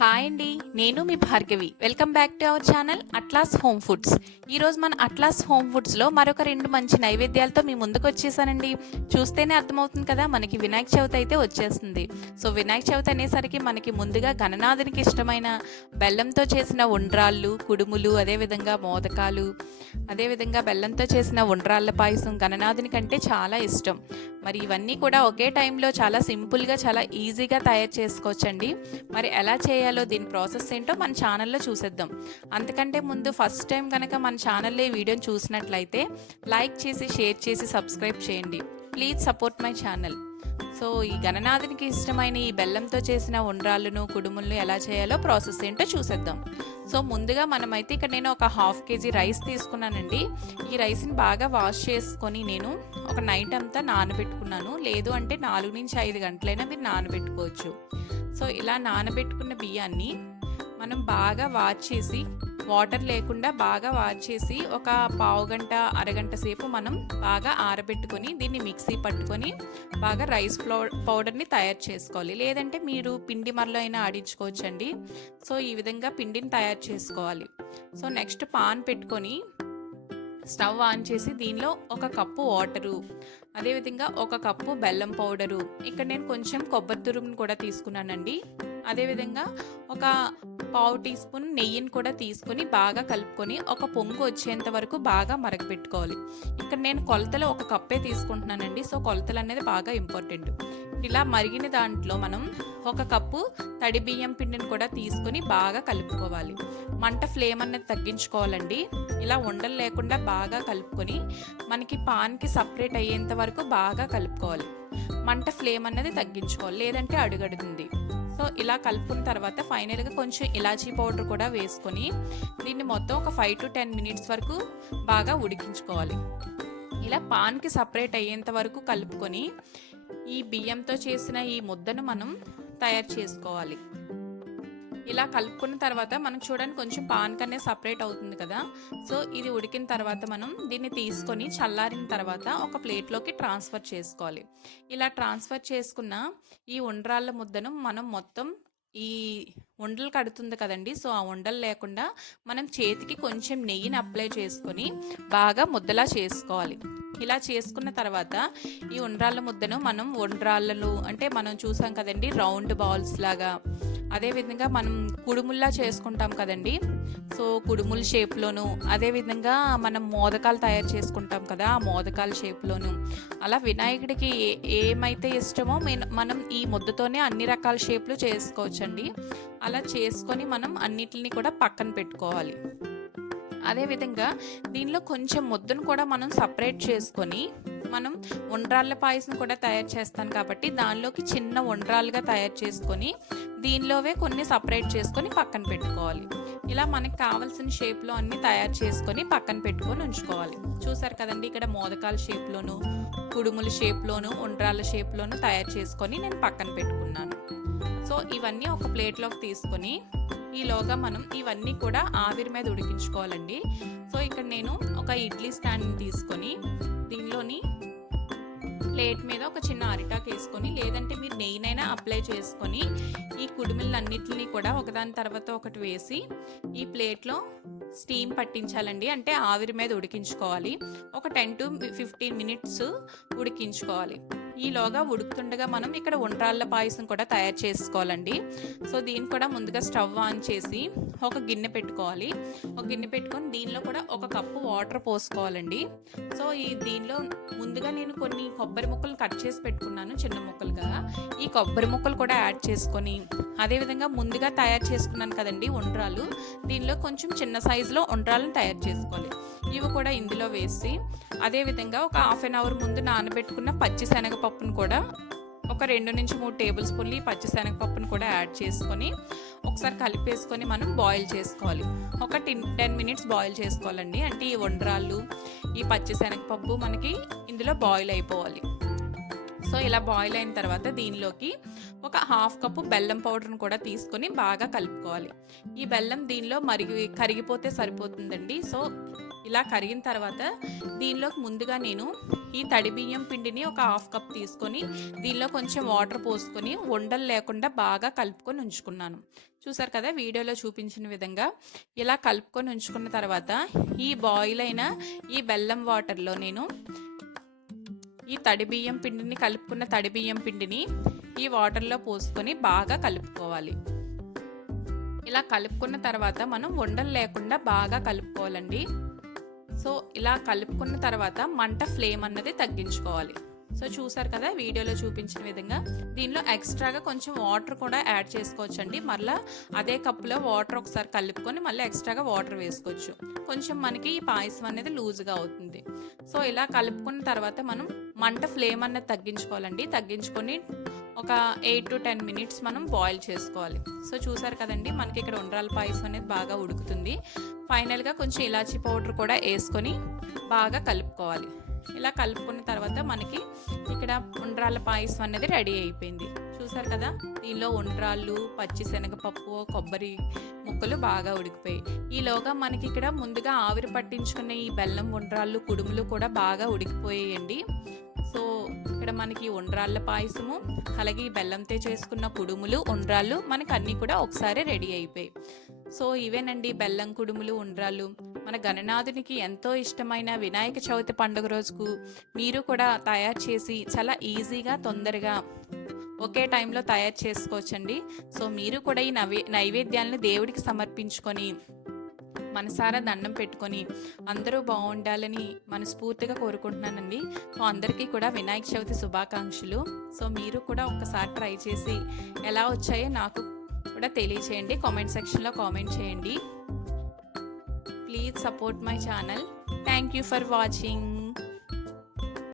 Hi అండి, నేను మీ Bhargavi. Welcome back to our channel Atlas home foods. ఈరోజు మన అట్లాస్ హోమ్ ఫుడ్స్లో మరొక రెండు మంచి నైవేద్యాలతో మీ ముందుకు వచ్చేసానండి. చూస్తేనే అర్థమవుతుంది కదా, మనకి వినాయక చవితి అయితే వచ్చేస్తుంది. సో వినాయక చవితి అనేసరికి మనకి ముందుగా గణనాథునికి ఇష్టమైన బెల్లంతో చేసిన ఉండ్రాళ్ళు, కుడుములు, అదేవిధంగా మోదకాలు, అదేవిధంగా బెల్లంతో చేసిన ఉండ్రాళ్ళ పాయసం గణనాథుని కంటే చాలా ఇష్టం. మరి ఇవన్నీ కూడా ఒకే టైంలో చాలా సింపుల్గా, చాలా ఈజీగా తయారు చేసుకోవచ్చండి. మరి ఎలా చేయాలో, దీని ప్రాసెస్ ఏంటో మన ఛానల్లో చూసేద్దాం. అంతకంటే ముందు ఫస్ట్ టైం కనుక మన ఛానల్లో ఈ వీడియోని చూసినట్లయితే లైక్ చేసి, షేర్ చేసి, సబ్స్క్రైబ్ చేయండి. Please support my channel. So ఈ గణనాథునికి ఇష్టమైన ఈ బెల్లంతో చేసిన ఉండ్రాళ్ళను, కుడుములను ఎలా చేయాలో ప్రాసెస్ ఏంటో చూసేద్దాం. సో ముందుగా మనమైతే ఇక్కడ నేను ఒక 1/2 kg రైస్ తీసుకున్నానండి. ఈ రైస్ని బాగా వాష్ చేసుకొని నేను ఒక నైట్ అంతా నానబెట్టుకున్నాను. లేదు అంటే 4 నుంచి 5 గంటలైనా మీరు నానబెట్టుకోవచ్చు. సో ఇలా నానబెట్టుకున్న బియ్యాన్ని మనం బాగా వాష్ చేసి, వాటర్ లేకుండా బాగా వాష్ చేసి ఒక పావు గంట, అరగంట సేపు మనం బాగా ఆరబెట్టుకొని దీన్ని మిక్సీ పట్టుకొని బాగా రైస్ పౌడర్ని తయారు చేసుకోవాలి. లేదంటే మీరు పిండి మరలో అయినా ఆడించుకోవచ్చండి. సో ఈ విధంగా పిండిని తయారు చేసుకోవాలి. సో నెక్స్ట్ పాన్ పెట్టుకొని స్టవ్ ఆన్ చేసి దీనిలో 1 కప్పు వాటరు, అదేవిధంగా 1 కప్పు బెల్లం పౌడరు, ఇక్కడ నేను కొంచెం కొబ్బరి తురుమును కూడా తీసుకున్నానండి. అదేవిధంగా ఒక పావు టీ స్పూన్ నెయ్యిని కూడా తీసుకొని బాగా కలుపుకొని ఒక పొంగు వచ్చేంత వరకు బాగా మరగపెట్టుకోవాలి. ఇక్కడ నేను కొలతలు 1 కప్పే తీసుకుంటున్నానండి. సో కొలతలు అనేది బాగా ఇంపార్టెంట్. ఇలా మరిగిన దాంట్లో మనం 1 కప్పు తడి బియ్యం పిండిని కూడా తీసుకొని బాగా కలుపుకోవాలి. మంట ఫ్లేమ్ అనేది తగ్గించుకోవాలండి. ఇలా ఉండలు లేకుండా బాగా కలుపుకొని మనకి పాన్కి సపరేట్ అయ్యేంత వరకు బాగా కలుపుకోవాలి. మంట ఫ్లేమ్ అనేది తగ్గించుకోవాలి, లేదంటే అడుగడుతుంది. సో ఇలా కలుపుకున్న తర్వాత ఫైనల్గా కొంచెం ఇలాచీ పౌడర్ కూడా వేసుకొని దీన్ని మొత్తం ఒక 5 to 10 మినిట్స్ వరకు బాగా ఉడికించుకోవాలి. ఇలా పాన్కి సపరేట్ అయ్యేంత వరకు కలుపుకొని ఈ బియ్యంతో చేసిన ఈ ముద్దను మనం తయారు చేసుకోవాలి. ఇలా కలుపుకున్న తర్వాత మనం చూడండి కొంచెం పాన్ కన్నా సపరేట్ అవుతుంది కదా. సో ఇది ఉడికిన తర్వాత మనం దీన్ని తీసుకొని చల్లారిన తర్వాత ఒక ప్లేట్లోకి ట్రాన్స్ఫర్ చేసుకోవాలి. ఇలా ట్రాన్స్ఫర్ చేసుకున్న ఈ ఉండ్రాళ్ళ ముద్దను మనం మొత్తం ఈ ఉండలు కడుతుంది కదండి. సో ఆ ఉండలు లేకుండా మనం చేతికి కొంచెం నెయ్యిని అప్లై చేసుకొని బాగా ముద్దలా చేసుకోవాలి. ఇలా చేసుకున్న తర్వాత ఈ ఉండ్రాళ్ళ ముద్దను మనం ఉండ్రాళ్ళలు అంటే మనం చూసాం కదండి, రౌండ్ బాల్స్ లాగా, అదేవిధంగా మనం కుడుముల్లా చేసుకుంటాం కదండి. సో కుడుముల షేప్లోను, అదేవిధంగా మనం మోదకాలు తయారు చేసుకుంటాం కదా, ఆ మోదకాల షేప్లోను, అలా వినాయకుడికి ఏమైతే ఇష్టమో మనం ఈ ముద్దతోనే అన్ని రకాల షేప్లు చేసుకోవచ్చండి. అలా చేసుకొని మనం అన్నిటిని కూడా పక్కన పెట్టుకోవాలి. అదేవిధంగా దీనిలో కొంచెం ముద్దను కూడా మనం సపరేట్ చేసుకొని మనం ఉండ్రాళ్ళ పాయసం కూడా తయారు చేస్తాం కాబట్టి దానిలోకి చిన్న ఉండ్రాలుగా తయారు చేసుకొని దీనిలోవే కొన్ని సపరేట్ చేసుకొని పక్కన పెట్టుకోవాలి. ఇలా మనకి కావాల్సిన షేప్లో అన్ని తయారు చేసుకొని పక్కన పెట్టుకొని ఉంచుకోవాలి. చూసారు కదండి, ఇక్కడ మోదకాల షేప్లోను, కుడుముల షేప్లోను, ఉండ్రాళ్ళ షేప్లోను తయారు చేసుకొని నేను పక్కన పెట్టుకున్నాను. సో ఇవన్నీ ఒక ప్లేట్లోకి తీసుకొని ఈలోగా మనం ఇవన్నీ కూడా ఆవిరి మీద ఉడికించుకోవాలండి. సో ఇక్కడ నేను ఒక ఇడ్లీ స్టాండ్ని తీసుకొని దీనిలోని ప్లేట్ మీద ఒక చిన్న అరిటాకు వేసుకొని, లేదంటే మీరు నెయ్యినైనా అప్లై చేసుకొని ఈ కుడుములన్నిటిని కూడా ఒకదాని తర్వాత ఒకటి వేసి ఈ ప్లేట్లో స్టీమ్ పట్టించాలండి. అంటే ఆవిరి మీద ఉడికించుకోవాలి. ఒక 10 to 15 మినిట్స్ ఉడికించుకోవాలి. ఈలోగా ఉడుకుతుండగా మనం ఇక్కడ ఉండ్రాళ్ళ పాయసం కూడా తయారు చేసుకోవాలండి. సో దీన్ని కూడా ముందుగా స్టవ్ ఆన్ చేసి ఒక గిన్నె పెట్టుకోవాలి. ఒక గిన్నె పెట్టుకొని దీనిలో కూడా 1 కప్పు వాటర్ పోసుకోవాలండి. సో దీనిలో ముందుగా నేను కొన్ని కొబ్బరి ముక్కలు కట్ చేసి పెట్టుకున్నాను చిన్న ముక్కలుగా. ఈ కొబ్బరి ముక్కలు కూడా యాడ్ చేసుకొని, అదేవిధంగా ముందుగా తయారు చేసుకున్నాను కదండి ఉండ్రాలు, దీనిలో కొంచెం చిన్న సైజులో ఉండ్రాలను తయారు చేసుకోవాలి. ఇవి కూడా ఇందులో వేసి, అదేవిధంగా ఒక 1/2 hour ముందు నానబెట్టుకున్న పచ్చి శనగపప్పును కూడా ఒక 2 నుంచి 3 టేబుల్ స్పూన్లు ఈ పచ్చి శనగపప్పును కూడా యాడ్ చేసుకొని ఒకసారి కలిపేసుకొని మనం బాయిల్ చేసుకోవాలి. ఒక 10 మినిట్స్ బాయిల్ చేసుకోవాలండి. అంటే ఈ ఉండ్రాళ్ళు, ఈ పచ్చి శనగపప్పు మనకి ఇందులో బాయిల్ అయిపోవాలి. సో ఇలా బాయిల్ అయిన తర్వాత దీనిలోకి ఒక హాఫ్ కప్పు బెల్లం పౌడర్ని కూడా తీసుకొని బాగా కలుపుకోవాలి. ఈ బెల్లం దీనిలో కరిగిపోతే సరిపోతుందండి. సో ఇలా కరిగిన తర్వాత దీనిలోకి ముందుగా నేను ఈ తడి బియ్యం పిండిని ఒక హాఫ్ కప్ తీసుకొని దీనిలో కొంచెం వాటర్ పోసుకొని ఉండలు లేకుండా బాగా కలుపుకొని ఉంచుకున్నాను. చూసారు కదా వీడియోలో చూపించిన విధంగా ఇలా కలుపుకొని ఉంచుకున్న తర్వాత ఈ బాయిల్ అయిన ఈ బెల్లం వాటర్లో నేను ఈ తడి బియ్యం పిండిని కలుపుకున్న తడి బియ్యం పిండిని ఈ వాటర్లో పోసుకొని బాగా కలుపుకోవాలి. ఇలా కలుపుకున్న తర్వాత మనం ఉండలు లేకుండా బాగా కలుపుకోవాలండి. సో ఇలా కలుపుకున్న తర్వాత మంట ఫ్లేమ్ అన్నది తగ్గించుకోవాలి. సో చూసారు కదా వీడియోలో చూపించిన విధంగా దీనిలో ఎక్స్ట్రాగా కొంచెం వాటర్ కూడా యాడ్ చేసుకోవచ్చండి. మళ్ళీ అదే కప్పులో వాటర్ ఒకసారి కలుపుకొని మళ్ళీ ఎక్స్ట్రాగా వాటర్ వేసుకోవచ్చు. కొంచెం మనకి ఈ పాయసం అనేది లూజ్గా అవుతుంది. సో ఇలా కలుపుకున్న తర్వాత మనం మంట ఫ్లేమ్ అన్నది తగ్గించుకోవాలండి. తగ్గించుకొని ఒక 8 to 10 minutes మనం బాయిల్ చేసుకోవాలి. సో చూసారు కదండి మనకి ఇక్కడ ఉండ్రాల పాయసం అనేది బాగా ఉడుకుతుంది. ఫైనల్గా కొంచెం ఇలాచీ పౌడర్ కూడా వేసుకొని బాగా కలుపుకోవాలి. ఇలా కలుపుకున్న తర్వాత మనకి ఇక్కడ ఉండ్రాల పాయసం అనేది రెడీ అయిపోయింది. చూసారు కదా దీనిలో ఉండ్రాళ్ళు, పచ్చిశనగపప్పు, కొబ్బరి ముక్కలు బాగా ఉడికిపోయి ఈలోగా మనకి ఇక్కడ ముందుగా ఆవిరి పట్టించుకున్న ఈ బెల్లం ఉండ్రాళ్ళు, కుడుములు కూడా బాగా ఉడికిపోయాయండి. సో ఇక్కడ మనకి ఉండ్రాళ్ళ పాయసము అలాగే ఈ బెల్లంతో చేసుకున్న కుడుములు, ఉండ్రాళ్ళు మనకి అన్నీ కూడా ఒకసారి రెడీ అయిపోయాయి. సో ఇవేనండి బెల్లం కుడుములు, ఉండ్రాళ్ళు. మన గణనాథునికి ఎంతో ఇష్టమైన వినాయక చవితి పండుగ రోజుకు మీరు కూడా తయారు చేసి చాలా ఈజీగా తొందరగా ఒకే టైంలో తయారు చేసుకోవచ్చండి. సో మీరు కూడా ఈ నైవేద్యాలను దేవుడికి సమర్పించుకొని మనసారా దండం పెట్టుకొని అందరూ బాగుండాలని మనస్ఫూర్తిగా కోరుకుంటున్నానండి. సో అందరికీ కూడా వినాయక చవితి శుభాకాంక్షలు. సో మీరు కూడా ఒక్కసారి ట్రై చేసి ఎలా వచ్చాయో నాకు కూడా తెలియచేయండి. కామెంట్ సెక్షన్లో కామెంట్ చేయండి. Please support my channel. Thank you for watching.